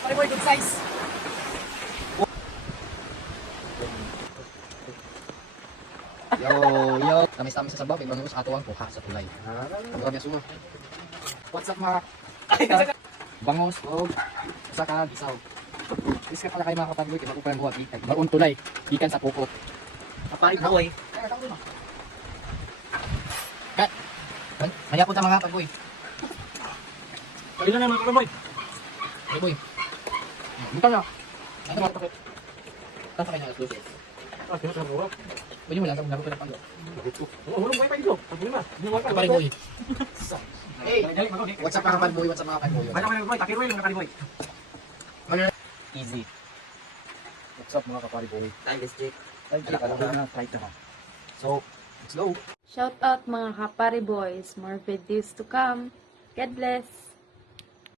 Pare boy, good size. Yo, tamis-tamis sa sabaw, kay bangus ato ang kuha sa tulay. Ang grabe sunga. What's up mga bangos o usa ka gisaw. Is ka pala kay mga kapatid, kay bago pa lang buhat ikay. Baon tulay, gikan sa pukot. Kapari boy. Kat. Maya po ta mga kapatid. Pali na naman pare boy. Hey boy. Buka na. Ano mga kapatid? Tasa kayo ng exclusive. Ah, kaya sa bawah. Pwede mo lang kung naroon ka ng palo. Oh, hulong boy pa dito. Problema. Kapatid boy. Hey, what's up mga kapatid boy? What's up mga kapatid boy? Mana mana boy, takiro yung nakali boy. Easy. What's up mga kapatid boy? Time is check. Ay, kailangan na tight naman. So, let's go. Shout out mga kapari boys. More videos to come. God bless.